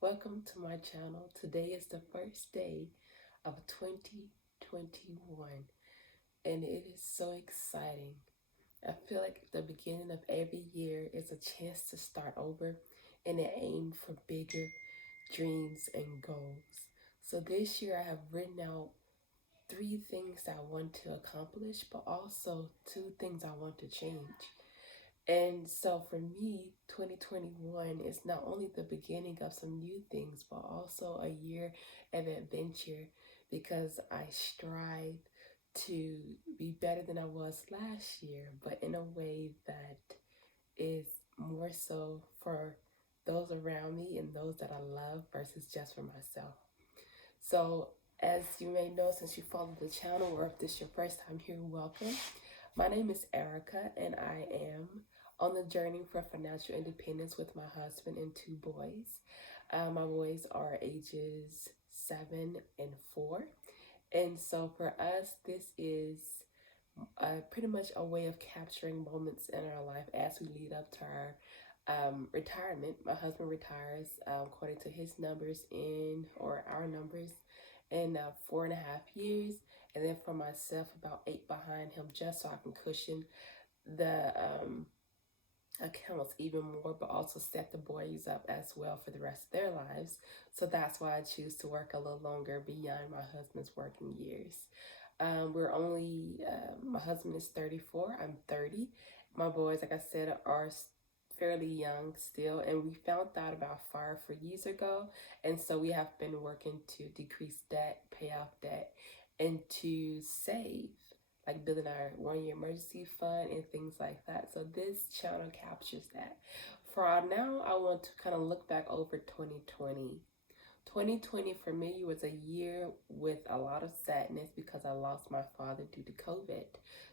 Welcome to my channel. Today is the first day of 2021 and it is so exciting. I feel like the beginning of every year is a chance to start over and to aim for bigger dreams and goals. So this year I have written out 3 things I want to accomplish, but also 2 things I want to change. And so for me, 2021 is not only the beginning of some new things, but also a year of adventure because I strive to be better than I was last year, but in a way that is more so for those around me and those that I love versus just for myself. So, as you may know, since you follow the channel, or if this is your first time here, welcome. My name is Erica, and I am on the journey for financial independence with my husband and 2 boys. My boys are ages 7 and 4. And so for us, this is pretty much a way of capturing moments in our life as we lead up to our retirement. My husband retires according to his numbers or our numbers, in 4.5 years. And then for myself, about 8 behind him, just so I can cushion the accounts even more, but also set the boys up as well for the rest of their lives. So that's why I choose to work a little longer beyond my husband's working years. My husband is 34, I'm 30. My boys, like I said, are fairly young still, and we found out about fire 4 years ago. And so we have been working to decrease debt, pay off debt, and to save, like building our 1 year emergency fund and things like that. So this channel captures that. For now, I want to kind of look back over 2020. 2020 for me was a year with a lot of sadness because I lost my father due to COVID.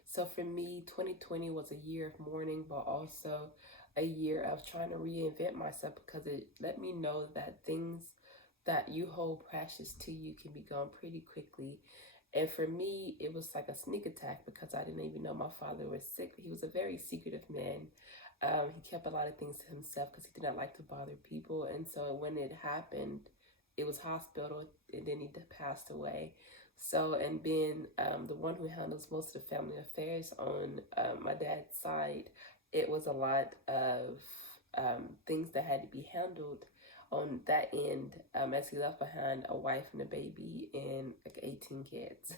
So for me, 2020 was a year of mourning, but also a year of trying to reinvent myself because it let me know that things that you hold precious to you can be gone pretty quickly. And for me, it was like a sneak attack because I didn't even know my father was sick. He was a very secretive man. He kept a lot of things to himself because he did not like to bother people. And so when it happened, it was hospital, and then he passed away. So, and being the one who handles most of the family affairs on my dad's side, it was a lot of things that had to be handled on that end, as he left behind a wife and a baby and like 18 kids.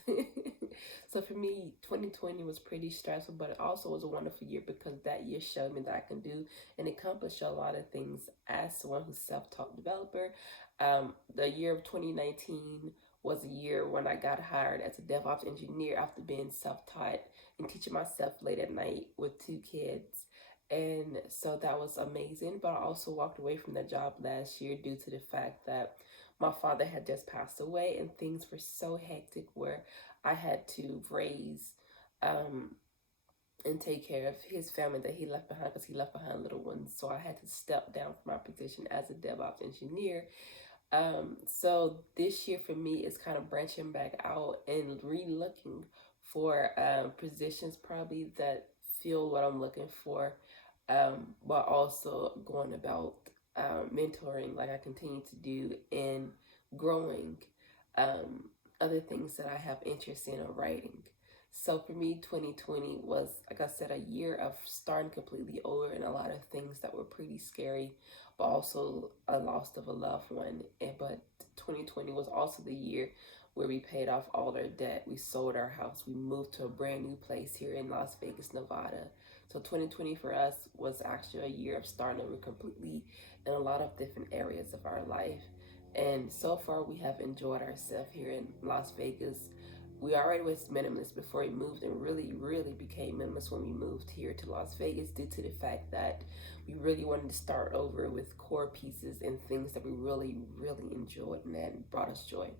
So for me, 2020 was pretty stressful, but it also was a wonderful year because that year showed me that I can do and accomplish a lot of things as someone who's self-taught developer. The year of 2019 was a year when I got hired as a DevOps engineer after being self-taught and teaching myself late at night with 2 kids. And so that was amazing. But I also walked away from that job last year due to the fact that my father had just passed away and things were so hectic where I had to raise and take care of his family that he left behind because he left behind little ones. So I had to step down from my position as a DevOps engineer. So this year for me is kind of branching back out and re-looking for positions probably that feel what I'm looking for, but also going about mentoring like I continue to do and growing um, other things that I have interest in or writing. So for me, 2020 was, like I said, a year of starting completely over and a lot of things that were pretty scary, but also a loss of a loved one. But 2020 was also the year where we paid off all our debt. We sold our house. We moved to a brand new place here in Las Vegas, Nevada. So 2020 for us was actually a year of starting over completely in a lot of different areas of our life. And so far, we have enjoyed ourselves here in Las Vegas. We already was minimalist before we moved and really became minimalist when we moved here to Las Vegas due to the fact that we really wanted to start over with core pieces and things that we really enjoyed and that brought us joy.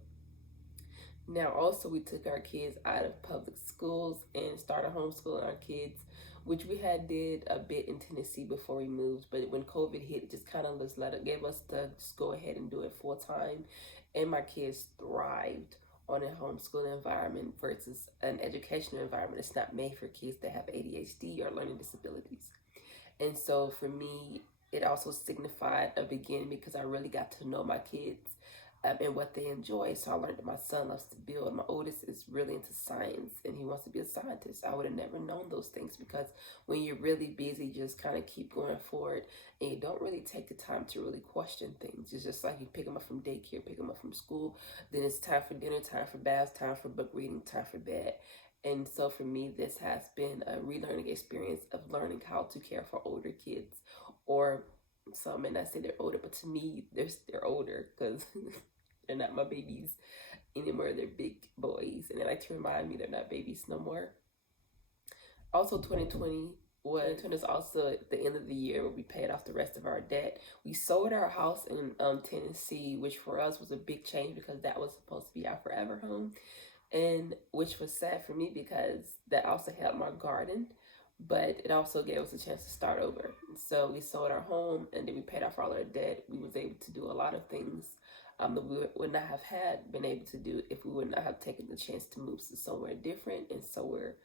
Now, also, we took our kids out of public schools and started homeschooling our kids, which we had did a bit in Tennessee before we moved. But when COVID hit, it just kind of just gave us to just go ahead and do it full time. And my kids thrived on a homeschooling environment versus an educational environment. It's not made for kids that have ADHD or learning disabilities. And so for me, it also signified a beginning because I really got to know my kids and what they enjoy. So I learned that my son loves to build. My oldest is really into science and he wants to be a scientist. I would have never known those things because when you're really busy, you just kind of keep going forward and you don't really take the time to really question things. It's just like you pick them up from daycare, pick them up from school, then it's time for dinner, time for baths, time for book reading, time for bed. And so for me, this has been a relearning experience of learning how to care for older kids, or some may not say they're older, but to me, they're older because they're not my babies anymore. They're big boys, and they like to remind me they're not babies no more. Also, 2020 was also the end of the year where we paid off the rest of our debt. We sold our house in Tennessee, which for us was a big change because that was supposed to be our forever home, and which was sad for me because that also helped my garden, but it also gave us a chance to start over. So we sold our home and then we paid off all our debt. We was able to do a lot of things that we would not have had been able to do if we would not have taken the chance to move to somewhere different and somewhere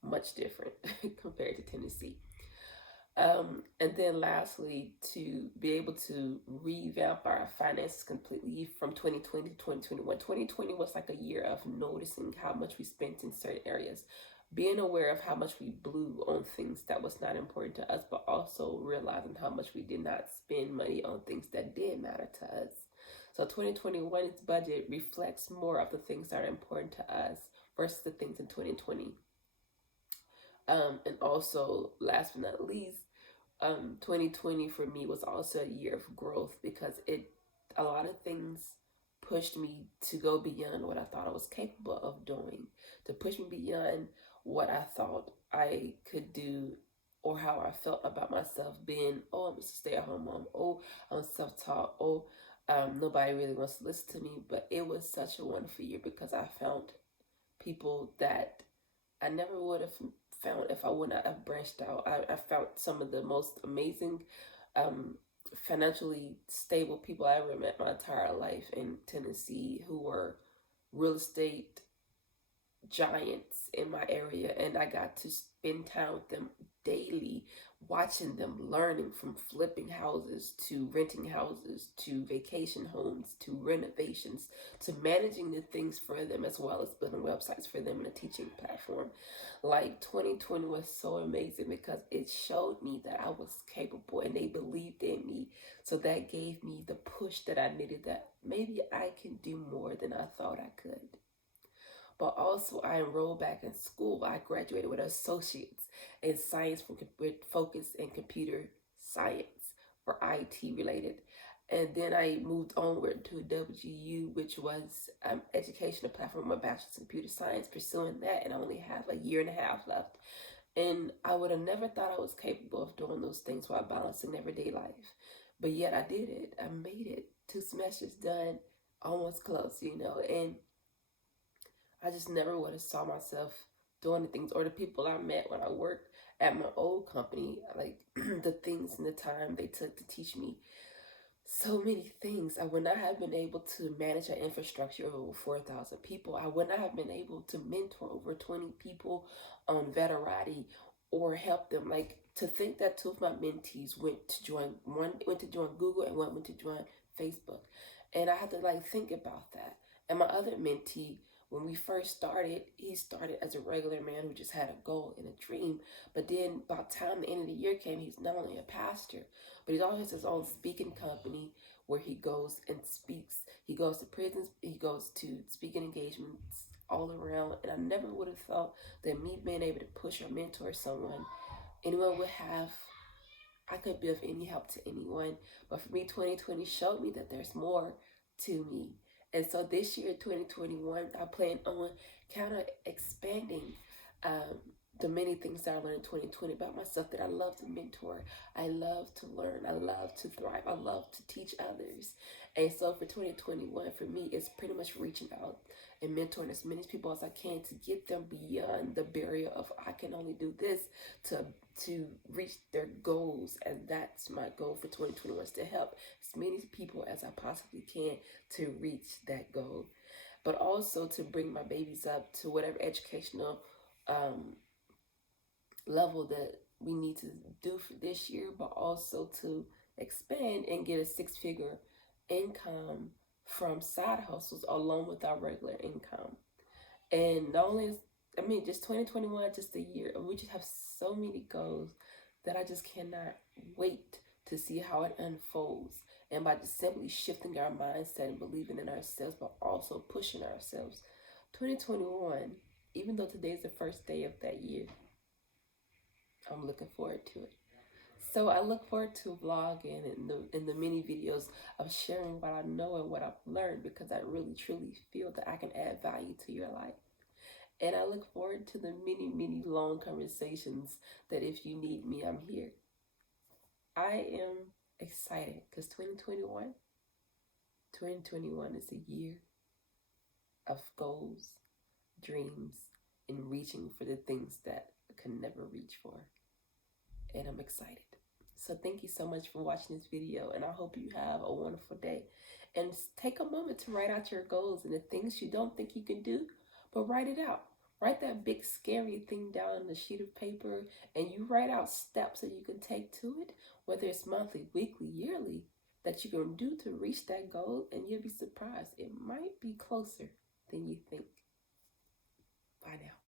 much different compared to Tennessee. And then lastly, to be able to revamp our finances completely from 2020 to 2021. 2020 was like a year of noticing how much we spent in certain areas, being aware of how much we blew on things that was not important to us, but also realizing how much we did not spend money on things that did matter to us. So 2021's budget reflects more of the things that are important to us versus the things in 2020. And also, last but not least, 2020 for me was also a year of growth because a lot of things pushed me to go beyond what I thought I was capable of doing, to push me beyond what I thought I could do or how I felt about myself being, oh, I'm a stay-at-home mom, oh, I'm self-taught, oh, nobody really wants to listen to me. But it was such a wonderful year because I found people that I never would have found if I would not have branched out. I found some of the most amazing, um, financially stable people I ever met my entire life in Tennessee who were real estate giants in my area, and I got to spend time with them daily, watching them, learning from flipping houses to renting houses to vacation homes to renovations to managing the things for them as well as building websites for them and a teaching platform. Like 2020 was so amazing because it showed me that I was capable and they believed in me. So that gave me the push that I needed, that maybe I can do more than I thought I could. But also, I enrolled back in school. I graduated with associates in science with focus in computer science for IT related. And then I moved onward to WGU, which was educational platform, my bachelor's in computer science, pursuing that, and I only have a year and a half left. And I would have never thought I was capable of doing those things while balancing everyday life. But yet I did it. I made it. 2 semesters done, almost close, and I just never would have saw myself doing the things or the people I met when I worked at my old company, like the things and the time they took to teach me so many things. I would not have been able to manage an infrastructure of over 4,000 people. I would not have been able to mentor over 20 people on Veterati or help them. Like, to think that two of my mentees one went to join Google and one went to join Facebook. And I had to like think about that. And my other mentee, when we first started, he started as a regular man who just had a goal and a dream. But then by the time the end of the year came, he's not only a pastor, but he always has his own speaking company where he goes and speaks. He goes to prisons, he goes to speaking engagements all around. And I never would have thought that me being able to push or mentor anyone would have, I could be of any help to anyone. But for me, 2020 showed me that there's more to me. And so this year, 2021, I plan on kind of expanding the many things that I learned in 2020 about myself, that I love to mentor, I love to learn, I love to thrive, I love to teach others. And so for 2021, for me, it's pretty much reaching out and mentoring as many people as I can to get them beyond the barrier of I can only do this to reach their goals. And that's my goal for 2021, is to help as many people as I possibly can to reach that goal. But also to bring my babies up to whatever educational level that we need to do for this year, but also to expand and get a six-figure income from side hustles along with our regular income. And not only is, I mean, just 2021, just a year, we just have so many goals that I just cannot wait to see how it unfolds. And by just simply shifting our mindset and believing in ourselves, but also pushing ourselves. 2021, even though today is the first day of that year, I'm looking forward to it. So I look forward to vlogging and the mini videos of sharing what I know and what I've learned, because I really truly feel that I can add value to your life. And I look forward to the many long conversations that if you need me, I'm here. I am excited because 2021 is a year of goals, dreams, and reaching for the things that I can never reach for. And I'm excited. So thank you so much for watching this video, and I hope you have a wonderful day. And take a moment to write out your goals and the things you don't think you can do, but write it out. Write that big scary thing down on a sheet of paper, and you write out steps that you can take to it, whether it's monthly, weekly, yearly, that you can do to reach that goal, and you'll be surprised. It might be closer than you think. Bye now.